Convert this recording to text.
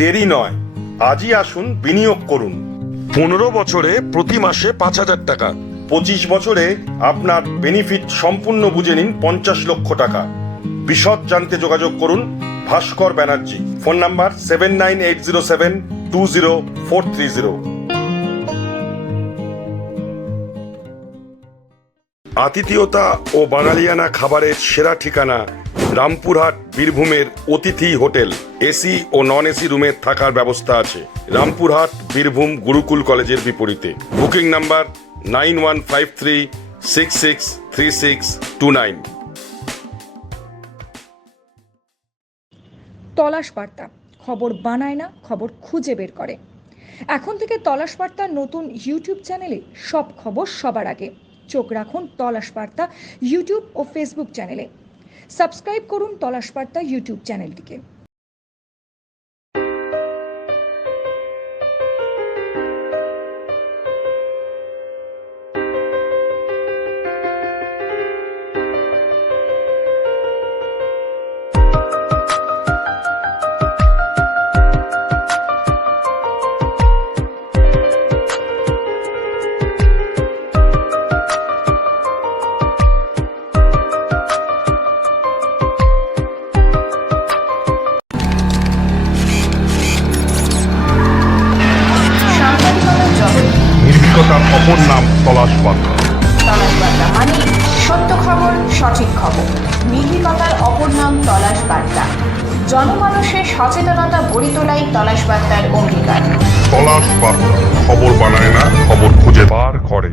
দেরি নয়, আজই আসুন, বিনিয়োগ করুন। 15 বছরে প্রতি মাসে 5,000 টাকা, 25 বছরে আপনার বেনিফিট সম্পূর্ণ বুঝে নিন 50 লক্ষ টাকা। বিশদ জানতে যোগাযোগ করুন ভাস্কর ব্যানার্জি। Phone number 7980720430। আতিথেয়তা ও বাঙালিয়ানা খাবারের সেরা ঠিকানা রামপুরহাট বীরভূমের অতিথি হোটেল। এসি ও নন এসি রুমের থাকার ব্যবস্থা আছে। রামপুরহাট বীরভূম গুরুকুল কলেজের বিপরীতে। Booking number 9153663629। তলাশ বার্তা, খবর বানায় না, খবর খুঁজে বের করে। এখন থেকে তলাশ বার্তার নতুন ইউটিউব চ্যানেলে সব খবর সবার আগে। চোখ রাখুন তলাশ বার্তা ইউটিউব ও ফেসবুক চ্যানেলে। সাবস্ক্রাইব করুন তলাশ বার্তা ইউটিউব চ্যানেলটিকে। নির্ভীকতার অপর নাম তলাশ বার্তা। তলাশ বার্তা মানে সত্য খবর, সঠিক খবর। নির্ভীকতার অপর নাম তলাশ বার্তা। জনমানুষের সচেতনতা গড়ে তোলাই তলাশ বার্তার অঙ্গীকার। তলাশ বার্তা, খবর বানায় না, খবর খুঁজে বার করে।